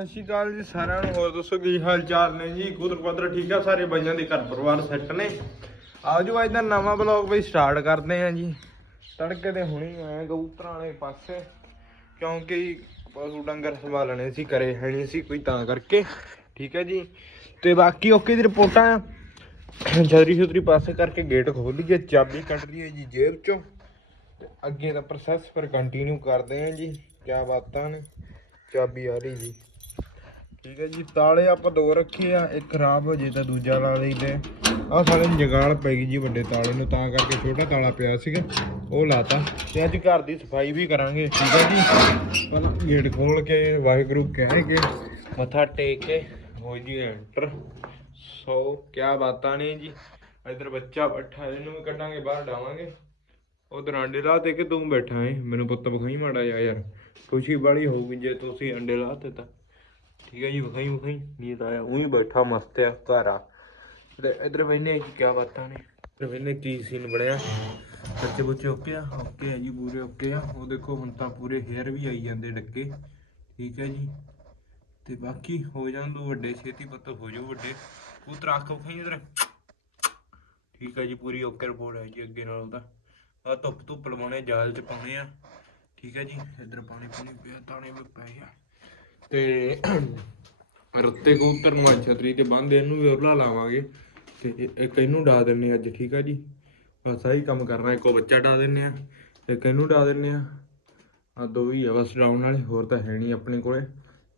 ਸਤਿ ਸ਼੍ਰੀ ਅਕਾਲ ਜੀ, ਸਾਰਿਆਂ ਨੂੰ ਹੋਰ ਦੱਸੋ ਕੀ ਹਾਲ ਚਾਲ ਨੇ ਜੀ? ਕੁਦਰ ਕੁਦਰ ਠੀਕ ਆ, ਸਾਰੇ ਬਾਈਆਂ ਦੇ ਘਰ ਪਰਿਵਾਰ ਸੈੱਟ ਨੇ। ਆਜੋ ਅੱਜ ਦਾ ਨਵਾਂ ਬਲੌਗ ਬਈ ਸਟਾਰਟ ਕਰਦੇ ਆ ਜੀ। ਤੜਕੇ ਤੇ ਹੁਣੀ ਆਏ ਕਬੂਤਰਾਂ ਵਾਲੇ ਪਾਸੇ, ਕਿਉਂਕਿ ਪਸ਼ੂ ਡੰਗਰ ਸੰਭਾਲਣੇ ਸੀ ਕਰੇ ਹੈ ਨਹੀਂ ਸੀ ਕੋਈ ਤਾਂ ਕਰਕੇ। ਠੀਕ ਹੈ ਜੀ? ਤੇ ਬਾਕੀ ਓਕੇ ਦੀ ਰਿਪੋਰਟਾਂ ਆ। ਛਤਰੀ ਛਤਰੀ ਪਾਸੇ ਕਰਕੇ ਗੇਟ ਖੋਲ ਲਈਏ, ਚਾਬੀ ਕੱਢ ਲਈਏ ਜੀ ਜੇਬ ਚੋਂ। ਤੇ ਅੱਗੇ ਦਾ ਪ੍ਰੋਸੈਸ ਫਿਰ ਕੰਟੀਨਿਊ ਕਰਦੇ ਆ ਜੀ। ਕਿਆ ਬਾਤਾਂ ਨੇ? ਚਾਬੀ ਆ ਰਹੀ ਜੀ। ਠੀਕ ਹੈ ਜੀ, ਤਾਲੇ ਆਪਾਂ ਦੋ ਰੱਖੇ ਆ, ਇੱਕ ਖਰਾਬ ਹੋ ਜੇ ਤਾਂ ਦੂਜਾ ਲਾ ਲਈਦੇ ਆਹ ਸਾਲੇ ਨੂੰ ਜਗਾਲ ਪੈ ਗਈ ਜੀ ਵੱਡੇ ਤਾਲੇ ਨੂੰ, ਤਾਂ ਕਰਕੇ ਛੋਟਾ ਤਾਲਾ ਪਿਆ ਸੀਗਾ, ਉਹ ਲਾਤਾ। ਤੇ ਅੱਜ ਘਰ ਦੀ ਸਫ਼ਾਈ ਵੀ ਕਰਾਂਗੇ, ਠੀਕ ਹੈ ਜੀ। ਪਹਿਲਾਂ ਗੇਟ ਖੋਲ ਕੇ, ਵਾਹਿਗੁਰੂ ਕਹਿ ਕੇ ਮੱਥਾ ਟੇਕ ਕੇ ਹੋ ਜੀ ਐਂਟਰ। ਸੋ, ਕਿਆ ਬਾਤਾਂ ਨੇ ਜੀ। ਇਧਰ ਬੱਚਾ ਬੈਠਾ, ਇਹਨੂੰ ਵੀ ਕੱਢਾਂਗੇ, ਬਾਹਰ ਡਾਵਾਂਗੇ। ਉਧਰ ਅੰਡੇ ਲਾ ਤੇ ਕਿ ਤੂੰ ਬੈਠਾ ਏ। ਮੈਨੂੰ ਪੁੱਤ ਵਿਖਾਈ ਮਾੜਾ ਜਿਹਾ ਯਾਰ, ਖੁਸ਼ੀ ਵਾਲੀ ਹੋਊਗੀ ਜੇ ਤੁਸੀਂ ਅੰਡੇ ਲਾ ਤੇ ਤਾਂ। ਠੀਕ ਹੈ ਜੀ, ਵਿਖਾਈ ਵਿਖਾਈ। ਨੀਂਦ ਆਇਆ, ਉਹੀ ਬੈਠਾ ਮਸਤ ਆ ਘਰ ਤੇ ਇਧਰ ਬੈਨੇ ਕੀ ਕਿਆ ਬਾਤਾਂ ਨੇ। ਇਧਰ ਬੈਨੇ ਕੀ ਸੀਨ ਬਣਿਆ। ਬੱਚੇ ਬੁੱਚੇ ਓਕੇ ਆ ਓਕੇ ਆ ਜੀ, ਪੂਰੇ ਓਕੇ ਆ। ਉਹ ਦੇਖੋ, ਹੁਣ ਤਾਂ ਪੂਰੇ ਹੇਅਰ ਵੀ ਆਈ ਜਾਂਦੇ ਡੱਕੇ। ਠੀਕ ਹੈ ਜੀ। ਤੇ ਬਾਕੀ ਹੋ ਜਾਣ ਦੋ ਵੱਡੇ, ਛੇਤੀ ਪੁੱਤ ਹੋ ਜਾਓ ਵੱਡੇ। ਪੁੱਤਰ ਅੱਖ ਵਿਖਾਈ ਇਧਰ। ਠੀਕ ਹੈ ਜੀ, ਪੂਰੀ ਓਕੇ ਰਿਪੋਰਟ ਹੈ ਜੀ ਅੱਗੇ ਨਾਲ ਉਹਦਾ। ਆ ਧੁੱਪ ਧੁੱਪ ਲਵਾਉਣੇ, ਜਾਲ ਚ ਪਾਉਣੇ ਆ। ਠੀਕ ਹੈ ਜੀ, ਇੱਧਰ ਪਾਣੀ ਪਾਣੀ ਪਿਆ, ਤਾਣੇ ਵੀ ਪਏ ਆ। ਤੇ ਰੱਤੇ ਕਬੂਤਰ ਨੂੰ ਅੱਜ ਛਤਰੀ ਤੇ ਬੰਨ੍ਹਦੇ ਇਹਨੂੰ ਵੀ ਉਰਲਾ ਲਾਵਾਂਗੇ। ਤੇ ਇੱਕ ਇਹਨੂੰ ਡਾ ਦਿੰਨੇ ਅੱਜ ਠੀਕ ਆ ਜੀ? ਬਸ ਆਹੀ ਕੰਮ ਕਰਨਾ ਇੱਕੋ ਬੱਚਾ ਡਾ ਦਿੰਨੇ ਆ ਇੱਕ ਇਹਨੂੰ ਡਾ ਦਿੰਨੇ ਆ। ਆ ਦੋ ਹੀ ਆ ਬਸ ਡਾਉਣ ਵਾਲੇ ਹੋਰ ਤਾਂ ਹੈ ਨਹੀਂ ਆਪਣੇ ਕੋਲੇ।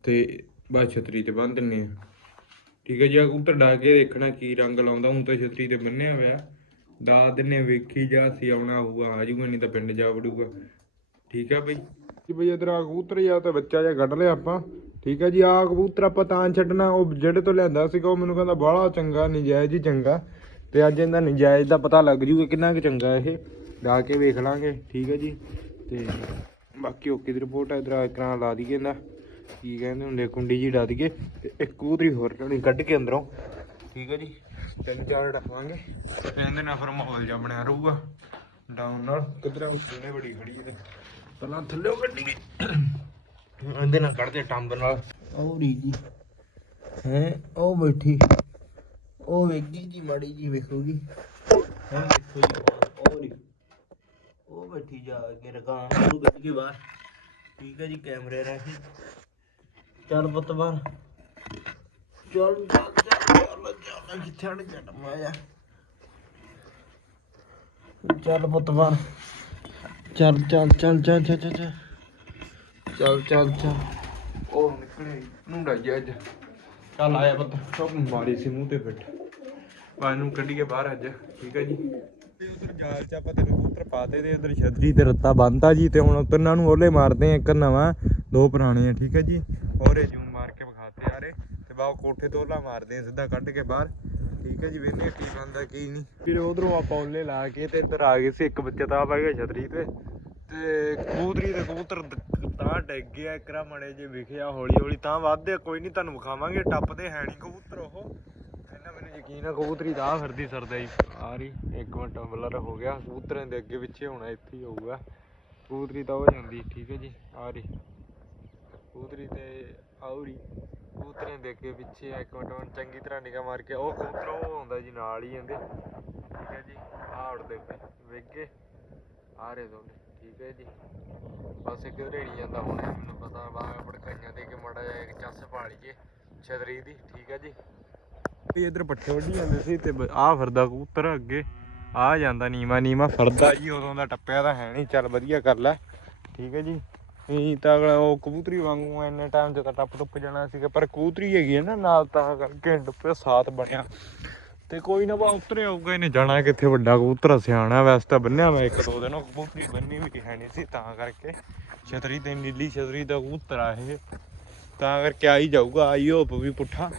ਤੇ ਬਸ ਛਤਰੀ ਤੇ ਬੰਨ੍ਹ ਦਿੰਨੇ ਆ। ਠੀਕ ਹੈ ਜੀ ਆ ਕਬੂਤਰ ਡਾ ਕੇ ਦੇਖਣਾ ਕੀ ਰੰਗ ਲਾਉਂਦਾ ਹੁਣ ਤਾਂ ਛਤਰੀ ਤੇ ਬੰਨਿਆ ਹੋਇਆ। ਡਾ ਦਿੰਨੇ ਆ, ਵੇਖੀ ਜਾ ਸੀ ਆਉਣਾ ਹੋਊਗਾ ਆ ਜੂਗਾ ਨਹੀਂ ਤਾਂ ਪਿੰਡ ਜਾ ਵੜੂਗਾ। ਠੀਕ ਆ ਬਈ? ਜੀ ਬਈ ਇਧਰ ਆ ਕਬੂਤਰ ਜਾਂ ਤਾਂ ਬੱਚਾ ਜਿਹਾ ਕੱਢ ਲਿਆ ਆਪਾਂ। ਠੀਕ ਹੈ ਜੀ ਆ ਕਬੂਤਰ ਆਪਾਂ ਤਾਂ ਛੱਡਣਾ, ਉਹ ਜਿਹੜੇ ਤੋਂ ਲਿਆਂਦਾ ਸੀਗਾ, ਉਹ ਮੈਨੂੰ ਕਹਿੰਦਾ ਬਾਹਲਾ ਚੰਗਾ, ਨਜਾਇਜ਼ ਹੀ ਚੰਗਾ। ਤੇ ਅੱਜ ਇਹਦਾ ਨਜਾਇਜ਼ ਦਾ ਪਤਾ ਲੱਗ ਜੂਗਾ ਕਿੰਨਾ ਕੁ ਚੰਗਾ ਇਹ। ਡਾ ਕੇ ਵੇਖ ਲਾਂਗੇ, ਠੀਕ ਹੈ ਜੀ। ਤੇ ਬਾਕੀ ਓਕੇ ਦੀ ਰਿਪੋਰਟ ਹੈ ਇਧਰ ਇਕਰਾਂ ਲਾ ਦਈਏ ਇਹਦਾ। ਕੀ ਕਹਿੰਦੇ ਹੁੰਦੇ ਕੁੰਡੀ ਜੀ ਡਾ ਦਈਏ। ਤੇ ਇੱਕ ਕਬੂਤਰੀ ਹੋਰ ਟਣੀ ਕੱਢ ਕੇ ਅੰਦਰੋਂ। ਠੀਕ ਹੈ ਜੀ, ਤਿੰਨ ਚਾਰ ਡਾਵਾਂਗੇ ਇਹਦੇ ਨਾਲ ਫਿਰ ਮਾਹੌਲ ਜਿਹਾ ਬਣਿਆ ਰਹੂਗਾ ਡਾਊਨ ਨਾਲ। ਕਿਧਰ ਉੱਤੇ ਬੜੀ ਖੜੀ ਹੈ ਪਹਿਲਾਂ ਥੱਲੇ ਕੱਢੀ ਇਹਦੇ ਨਾਲ ਕੱਢਦੇ ਟੰਬ ਨਾਲ। ਉਹ ਰੀ ਜੀ। ਹੈ, ਉਹ ਬੈਠੀ। ਉਹ ਵੇਗੀ ਜੀ, ਮਾੜੀ ਜੀ ਵੇਖੂਗੀ। ਹੈ ਦੇਖੋ ਜੀ, ਉਹ ਰੀ ਉਹ ਬੈਠੀ ਜਾ ਕੇ ਰਕਾਂ ਉਹ ਕੱਢ ਕੇ ਬਾਹਰ। ਠੀਕ ਹੈ ਜੀ, ਕੈਮਰੇ ਰਾਹੀਂ। ਚੱਲ ਪੁੱਤ ਬਾਹਰ। ਚੱਲ ਚੱਲ ਚੱਲ ਚੱਲ ਚੱਲ ਕਿੱਥੇ ਅੜ ਗਿਆ ਮਾਇਆ ਚੱਲ ਪੁੱਤ ਬਾਹਰ। ਚੱਲ ਚੱਲ ਚੱਲ ਚੱਲ ਚੱਲ ਚੱਲ ਚੱਲ। ਚੱਲ ਚੱਲ ਉਹ ਨਿਕਲੇ ਨੂੰ ਡਾਜਿਆ ਅੱਜ। ਚੱਲ ਆਇਆ ਪੁੱਤ ਸਭ ਮਾਰੀ ਸੀ ਮੂੰਹ ਤੇ ਫਿੱਟ ਬਾਹਰ ਨੂੰ ਕੱਢੀਏ ਬਾਹਰ ਅੱਜ ਠੀਕ ਹੈ ਜੀ? ਤੇ ਉਧਰ ਜਾਲ ਚ ਆਪਾਂ ਤੇ ਕਬੂਤਰ ਪਾਤੇ ਤੇ ਉਧਰ ਛਤਰੀ ਤੇ ਰੱਤਾ ਬੰਨਤਾ ਜੀ ਤੇ ਹੁਣ ਤਿੰਨਾਂ ਨੂੰ ਓਲੇ ਮਾਰਦੇ ਆ ਇੱਕ ਨਵਾਂ ਦੋ ਪੁਰਾਣੇ ਆ ਠੀਕ ਹੈ ਜੀ? ਔਰੇ ਜੂਮ ਮਾਰ ਕੇ ਵਿਖਾਤੇ ਯਾਰੇ ਤੇ ਬਾਅਦ ਕੋਠੇ ਤੋਂ ਓਲਾ ਮਾਰਦੇ ਆ ਸਿੱਧਾ ਕੱਢ ਕੇ ਬਾਹਰ। ਠੀਕ ਹੈ ਜੀ ਵੇਨੇ ਕੀ ਬੰਦਾ ਕੀ ਨਹੀਂ। ਫਿਰ ਉਧਰੋਂ ਆਪਾਂ ਓਲੇ ਲਾ ਕੇ ਤੇ ਇੱਧਰ ਆ ਗਏ ਸੀ ਇੱਕ ਬੱਚਾ ਤਾਂ ਆ ਪੈ ਗਿਆ ਛਤਰੀ ਤੇ। ਤੇ ਕਬੂਤਰੀ ਤੇ ਕਬੂਤਰ ਤਾਂ ਡਿੱਗ ਗਿਆ ਇੱਕਰਾ ਮੜੇ ਜੇ ਵਿਖਿਆ ਹੌਲੀ ਹੌਲੀ ਤਾਂ ਵੱਧਦੇ ਆ, ਕੋਈ ਨਹੀਂ ਤੁਹਾਨੂੰ ਵਿਖਾਵਾਂਗੇ ਟੱਪਦੇ ਹੈ ਨਹੀਂ ਕਬੂਤਰ ਉਹ। ਇਹਨਾਂ ਮੈਨੂੰ ਯਕੀਨ ਆ ਕਬੂਤਰੀ ਤਾਂ ਫਿਰਦੀ ਸਰਦਾ ਹੀ। ਆ ਰਹੀ ਇੱਕ ਮਿੰਟ ਬਲਰ ਹੋ ਗਿਆ ਕਬੂਤਰਾਂ ਦੇ ਅੱਗੇ ਪਿੱਛੇ ਹੋਣਾ ਇੱਥੇ ਹੀ ਹੋਊਗਾ। ਕਬੂਤਰੀ ਤਾਂ ਹੋ ਜਾਂਦੀ ਠੀਕ ਹੈ ਜੀ ਆ ਰਹੀ ਕਬੂਤਰੀ ਤੇ ਆਉਰੀ ਕਬੂਤਰਾਂ ਦੇ ਅੱਗੇ ਪਿੱਛੇ ਇੱਕ ਮਿੰਟ ਹੁਣ ਚੰਗੀ ਤਰ੍ਹਾਂ ਨਿਗਾਹ ਮਾਰ ਕੇ, ਉਹ ਕਬੂਤਰ ਉਹ ਆਉਂਦਾ ਜੀ, ਨਾਲ ਹੀ ਜਾਂਦੇ ਠੀਕ ਹੈ ਜੀ, ਆਹ ਉੜਦੇ ਪਏ ਵੇਗੇ ਆ ਰਹੇ ਦੋਨੇ ਠੀਕ ਹੈ ਜੀ। ਬਸ ਇੱਕ ਰੇੜੀ ਜਾਂਦਾ ਹੁਣ, ਮੈਨੂੰ ਪਤਾ ਬਾਹਰ ਭੜਕਾਈਆਂ ਦੇ ਕੇ ਮੜਾ ਜਾ ਇੱਕ ਚੱਸ ਪਾ ਲਈਏ, ਛਤਰੀ ਦੀ, ਠੀਕ ਹੈ ਜੀ। ਵੀ ਇਧਰ ਪੱਠੇ ਵੱਢੀ ਜਾਂਦੇ ਸੀ ਤੇ ਆ ਫਿਰਦਾ ਕਬੂਤਰ ਅੱਗੇ ਆ ਜਾਂਦਾ ਨੀਮਾ ਨੀਮਾ ਫਿਰਦਾ ਜੀ, ਉਦੋਂ ਦਾ ਟੱਪਿਆ ਤਾਂ ਹੈ ਨਹੀਂ, ਚੱਲ ਵਧੀਆ ਕਰ ਲੈ, ਠੀਕ ਹੈ ਜੀ। ਨਹੀਂ ਤਾਂ ਅਗਲਾ ਉਹ ਕਬੂਤਰੀ ਵਾਂਗੂ ਇੰਨੇ ਟਾਈਮ 'ਚ ਟੱਪ ਟੁੱਪ ਜਾਣਾ ਸੀਗਾ, ਪਰ ਕਬੂਤਰੀ ਹੈਗੀ ਹੈ ਨਾ ਨਾਲ ਤਾਂ ਕਰਕੇ ਟੱਪਿਆ ਸਾਥ ਬਣਿਆ। ਤੇ ਕੋਈ ਨਾ ਬਾ ਉਤਰੇ ਆਊਗਾ, ਇਹਨੇ ਜਾਣਾ ਕਿੱਥੇ ਵੱਡਾ ਕਬੂਤਰ ਸਿਆਣਾ ਵੈਸੇ ਤਾਂ ਬੰਨਿਆ ਮੈਂ ਇੱਕ ਦੋ ਦਿਨ ਉਹ ਕਬੂਤਰੀ ਬੰਨੀ ਵੀ ਹੈ ਨਹੀਂ ਸੀ, ਤਾਂ ਕਰਕੇ ਛਤਰੀ ਤੇ ਨੀਲੀ ਛਤਰੀ ਦਾ ਕਬੂਤਰ ਆ ਇਹ। ਤਾਂ ਕਰਕੇ ਆਈ ਜਾਊਗਾ, ਆਈ ਹੋਪ ਵੀ ਪੁੱਠਾ।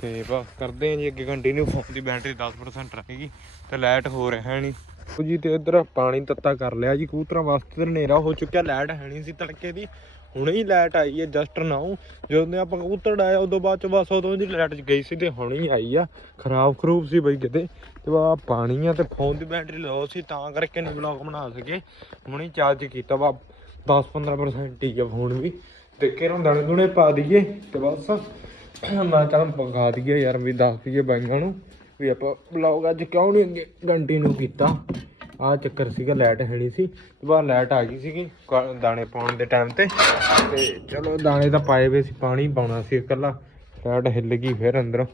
ਤੇ ਬਸ ਕਰਦੇ ਆਂ ਜੀ, ਅੱਗੇ ਕੰਟੀਨਿਊ ਫੋਨ ਦੀ ਬੈਟਰੀ 10% ਰਹੇਗੀ, ਤੇ ਲਾਈਟ ਹੋ ਰਿਹਾ ਹੈ ਨਹੀਂ। ਜੀ ਤੇ ਇਧਰ ਪਾਣੀ ਤੱਤਾ ਕਰ ਲਿਆ ਜੀ, ਕਬੂਤਰਾਂ ਵਾਸਤੇ ਤੇ ਹਨੇਰਾ ਹੋ ਚੁੱਕਿਆ, ਲਾਈਟ ਹੈ ਨਹੀਂ ਸੀ ਤੜਕੇ ਦੀ, ਹੁਣੇ ਹੀ ਲਾਈਟ ਆਈ ਹੈ ਜਸਟ ਨਾਓ ਜਦੋਂ ਦੇ ਆਪਾਂ ਕਬੂਤਰ ਡਾਇਆ, ਉਦੋਂ ਬਾਅਦ ਚ ਬਸ ਉਦੋਂ ਦੀ ਲਾਈਟ ਗਈ ਸੀ ਤੇ ਹੁਣੇ ਹੀ ਆਈ ਆ, ਖਰਾਬ ਖਰੂਬ ਸੀ ਬਈ ਕਿਤੇ, ਤੇ ਵਾ ਪਾਣੀ ਆ ਤੇ ਫੋਨ ਦੀ ਬੈਟਰੀ ਲੋ ਸੀ, ਤਾਂ ਕਰਕੇ ਨਹੀਂ ਵਲੌਗ ਬਣਾ ਸਕੇ, ਹੁਣੇ ਚਾਰਜ ਕੀਤਾ ਵਾ 10-15% ਹੀ ਆ ਫੋਨ ਵੀ ਦੇਖੇ ਨੂੰ ਦਾਣੇ ਦੁਣੇ ਪਾ ਦਈਏ, ਤੇ ਬਸ, ਮੈਂ ਚੱਲ ਪਕਾ ਦਈਏ ਯਾਰ, ਵੀ ਦੱਸ ਦਈਏ ਬਾਈਆਂ ਨੂੰ। ਵੀ ਆਪਾਂ ਬਲੌਗ ਅੱਜ ਕਿਉਂ ਨਹੀਂ ਅੱਗੇ ਕੰਟੀਨਿਊ ਕੀਤਾ? ਆ ਚੱਕਰ ਸੀਗਾ ਲਾਈਟ ਹੈਣੀ ਸੀ। ਤੇ ਬਾਅਦ ਲਾਈਟ ਆ ਗਈ ਸੀਗੀ ਦਾਣੇ ਪਾਉਣ ਦੇ ਟਾਈਮ ਤੇ। ਤੇ ਚਲੋ, ਦਾਣੇ ਤਾਂ ਪਾਏ ਵੇ ਸੀ, ਪਾਣੀ ਪਾਉਣਾ ਸੀ ਇਕੱਲਾ। ਲਾਈਟ ਹਿੱਲ ਗਈ ਫਿਰ ਅੰਦਰੋਂ।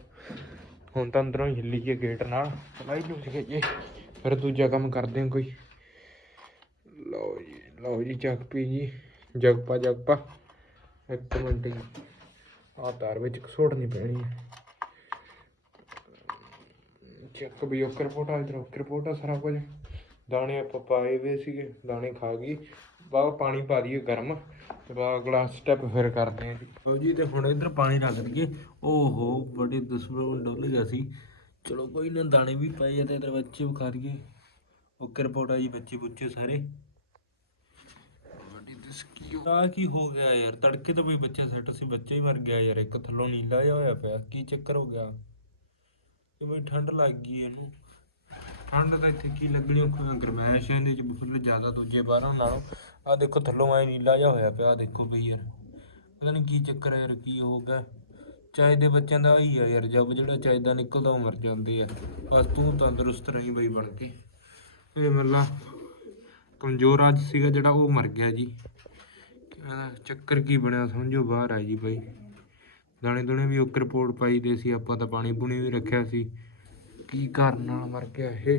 ਹੁਣ ਤਾਂ ਅੰਦਰੋਂ ਹਿੱਲੀ ਗਈ ਗੇਟ ਨਾਲ। ਚਲਾਈ ਜੂ ਸੀਗੇ ਫਿਰ ਦੂਜਾ ਕੰਮ ਕਰਦੇ ਹਾਂ ਕੋਈ। ਲਓ ਜੀ ਲਓ ਜੀ, ਜਗ ਪੀ ਜੀ ਜਗਪਾ ਜਗਪਾ ਇੱਕ ਮਿੰਟ ਜੀ। ਆ ਤਾਰ ਵਿੱਚ ਘਸੋਟ ਪੈਣੀ ਹੈ। ਚੈੱਕ ਵੀ ਓਕਰ ਪੋਟਾ, ਇਧਰ ਓਕਰ ਪੋਟਾ ਸਾਰਾ ਕੁਝ। ਦਾਣੇ ਆਪਾਂ ਪਾਏ ਵੇ ਸੀਗੇ, ਦਾਣੇ ਖਾ ਗਈ। ਬਾਅਦ ਪਾਣੀ ਪਾ ਦਈਏ ਗਰਮ ਤੇ ਬਾਅਦ ਅਗਲਾ ਸਟੈਪ ਫਿਰ ਕਰਦੇ ਹਾਂ ਜੀ। ਲਓ ਜੀ, ਤੇ ਹੁਣ ਇਧਰ ਪਾਣੀ ਰੱਖ ਦਈਏ। ਓਹੋ, ਬੜੀ ਦੁਸ਼ਮਣ ਡੁੱਲ ਗਿਆ ਸੀ। ਚਲੋ ਕੋਈ ਨਾ, ਦਾਣੇ ਵੀ ਪਏ ਆ ਤੇ ਇਧਰ ਬੱਚੇ ਵਿਖਾ ਦਈਏ ਓਕੇ ਰਿਪੋਰਟ ਆ ਜੀ, ਬੱਚੇ ਬੁੱਚੇ ਸਾਰੇ। ਆ ਕੀ ਹੋ ਗਿਆ ਯਾਰ, ਤੜਕੇ ਤਾਂ ਕੋਈ ਬੱਚਾ ਸੈੱਟ ਸੀ, ਬੱਚਾ ਹੀ ਮਰ ਗਿਆ ਯਾਰ, ਇੱਕ ਥੱਲੋਂ ਨੀਲਾ ਜਿਹਾ ਹੋਇਆ ਪਿਆ। ਕੀ ਚੱਕਰ ਹੋ ਗਿਆ? ਇਹ ਬਈ ਠੰਡ ਲੱਗ ਗਈ ਇਹਨੂੰ। ਠੰਡ ਤਾਂ ਇੱਥੇ ਕੀ ਲੱਗਣੀ ਉਹ ਗਰਮੈਸ਼ ਇਹਦੇ ਚ ਫੁੱਲ ਜ਼ਿਆਦਾ ਦੂਜੇ ਬਾਹਰੋਂ ਨਾਲੋਂ। ਆ ਦੇਖੋ ਥੱਲੋਂ ਐ ਨੀਲਾ ਜਿਹਾ ਹੋਇਆ ਪਿਆ, ਆਹ ਦੇਖੋ ਬਈ ਯਾਰ। ਪਤਾ ਨਹੀਂ ਕੀ ਚੱਕਰ ਹੈ ਯਾਰ, ਕੀ ਹੋ ਗਿਆ। ਚਾਹੇ ਦੇ ਬੱਚਿਆਂ ਦਾ ਹੀ ਆ ਯਾਰ, ਜਬ ਜਿਹੜਾ ਚਾਹੀਦਾ ਨਿਕਲਦਾ ਉਹ ਮਰ ਜਾਂਦੇ ਆ। ਬਸ ਤੂੰ ਤੰਦਰੁਸਤ ਰਹੀ ਬਈ ਬਣ ਕੇ। ਇਹ ਮੱਲਾ, ਕਮਜ਼ੋਰ ਅੱਜ ਸੀਗਾ ਜਿਹੜਾ ਉਹ ਮਰ ਗਿਆ ਜੀ। ਚੱਕਰ ਕੀ ਬਣਿਆ, ਸਮਝੋ ਬਾਹਰ ਆ ਜੀ ਬਾਈ। ਦਾਣੇ ਦੁਣੇ ਵੀ ਓਕਰ ਰਿਪੋਰਟ ਪਾਈ ਦੇ ਸੀ, ਆਪਾਂ ਤਾਂ ਪਾਣੀ ਪੂਣੀ ਵੀ ਰੱਖਿਆ ਸੀ। ਕੀ ਕਾਰਨ ਨਾਲ ਮਰ ਗਿਆ ਇਹ?